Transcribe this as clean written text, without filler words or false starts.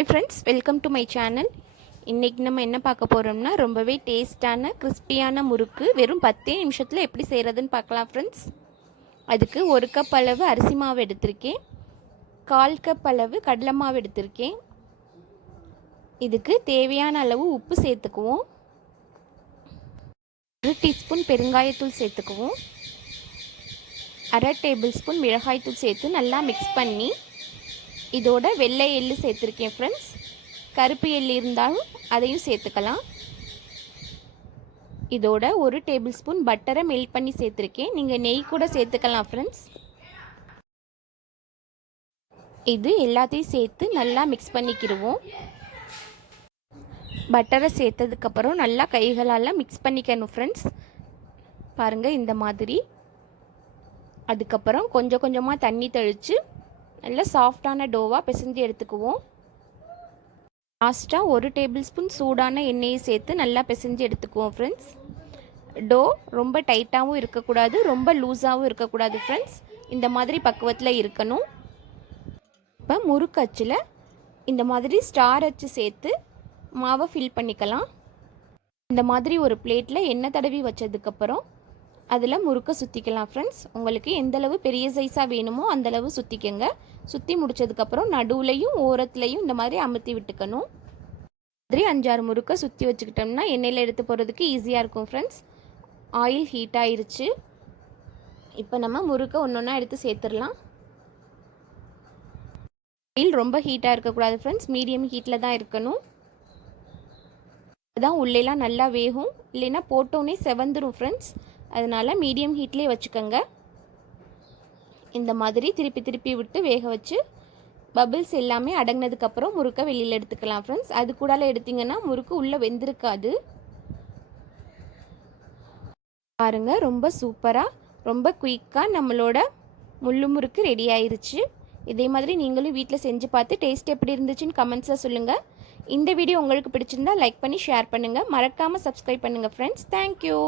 Hi friends, welcome to my channel. இன்னைக்கு நம்ம என்ன பார்க்க போறோம்னா ரொம்பவே டேஸ்டான கிறிஸ்பியான முறுக்கு வெறும் 10 நிமிஷத்துல எப்படி செய்யறதுன்னு பார்க்கலாம் फ्रेंड्स. அதுக்கு 1 கப் அளவு அரிசி மாவு எடுத்துர்க்கேன். 1/4 கப் அளவு கடலை மாவு எடுத்துர்க்கேன். இதுக்கு தேவையான அளவு உப்பு சேர்த்துக்குவோம். 1 டீஸ்பூன் பெருங்காயத்தூள் சேர்த்துக்குவோம். 1/2 டேபிள்ஸ்பூன் மிளகாய் தூள் சேர்த்து நல்லா மிக்ஸ் பண்ணி இதோட வெள்ளை எள்ளு சேர்த்துருக்கேன் ஃப்ரெண்ட்ஸ். கருப்பு எள்ளு இருந்தாலும் அதையும் சேர்த்துக்கலாம். இதோட 1 டேபிள் ஸ்பூன் பட்டரை மெல்ட் பண்ணி சேர்த்துருக்கேன். நீங்கள் நெய் கூட சேர்த்துக்கலாம் ஃப்ரெண்ட்ஸ். இது எல்லாத்தையும் சேர்த்து நல்லா மிக்ஸ் பண்ணிக்கிடுவோம். பட்டரை சேர்த்ததுக்கப்புறம் நல்லா கைகளால் மிக்ஸ் பண்ணிக்கணும் ஃப்ரெண்ட்ஸ். பாருங்கள் இந்த மாதிரி. அதுக்கப்புறம் கொஞ்சம் கொஞ்சமாக தண்ணி தெளித்து நல்லா சாஃப்டான டோவாக பிசைஞ்சு எடுத்துக்குவோம். லாஸ்ட்டாக 1 டேபிள் ஸ்பூன் சூடான எண்ணெயை சேர்த்து நல்லா பிசைஞ்சு எடுத்துக்குவோம் ஃப்ரெண்ட்ஸ். டோ ரொம்ப டைட்டாகவும் இருக்கக்கூடாது, ரொம்ப லூஸாகவும் இருக்கக்கூடாது ஃப்ரெண்ட்ஸ். இந்த மாதிரி பக்குவத்தில் இருக்கணும். இப்போ முறுக்கு அச்சில் இந்த மாதிரி ஸ்டார் அச்சு சேர்த்து மாவை ஃபில் பண்ணிக்கலாம். இந்த மாதிரி ஒரு பிளேட்டில் எண்ணெய் தடவி வச்சதுக்கப்புறம் அதில் முறுக்க சுற்றிக்கலாம் ஃப்ரெண்ட்ஸ். உங்களுக்கு எந்தளவு பெரிய சைஸாக வேணுமோ அந்தளவு சுற்றிக்கங்க. சுற்றி முடித்ததுக்கப்புறம் நடுவுலையும் ஓரத்துலையும் இந்த மாதிரி அமுத்தி விட்டுக்கணும். மாதிரி 5-6 முறுக்க சுற்றி வச்சுக்கிட்டோம்னா எண்ணெயில் எடுத்து போகிறதுக்கு ஈஸியாக இருக்கும் ஃப்ரெண்ட்ஸ். ஆயில் ஹீட் ஆயிடுச்சு. இப்போ நம்ம முறுக்க ஒன்று ஒன்றா எடுத்து சேர்த்துடலாம். ஆயில் ரொம்ப ஹீட்டாக இருக்கக்கூடாது ஃப்ரெண்ட்ஸ், மீடியம் ஹீட்டில் தான் இருக்கணும். அதுதான் உள்ளேலாம் நல்லா வேகும், இல்லைன்னா போட்டோன்னே செவந்துடும் ஃப்ரெண்ட்ஸ். அதனால் மீடியம் ஹீட்லேயே வச்சுக்கோங்க. இந்த மாதிரி திருப்பி திருப்பி விட்டு வேக வச்சு பபிள்ஸ் எல்லாமே அடங்கினதுக்கப்புறம் முறுக்க வெளியில் எடுத்துக்கலாம் ஃப்ரெண்ட்ஸ். அது கூட எடுத்திங்கன்னா முறுக்கு உள்ளே வெந்திருக்காது. பாருங்கள், ரொம்ப சூப்பராக ரொம்ப குயிக்காக நம்மளோட முள்ளு முறுக்கு ரெடி ஆயிருச்சு. இதே மாதிரி நீங்களும் வீட்டில் செஞ்சு பார்த்து டேஸ்ட் எப்படி இருந்துச்சுன்னு கமெண்ட்ஸில் சொல்லுங்கள். இந்த வீடியோ உங்களுக்கு பிடிச்சிருந்தா லைக் பண்ணி ஷேர் பண்ணுங்கள். மறக்காமல் சப்ஸ்கிரைப் பண்ணுங்கள் ஃப்ரெண்ட்ஸ். தேங்க்யூ.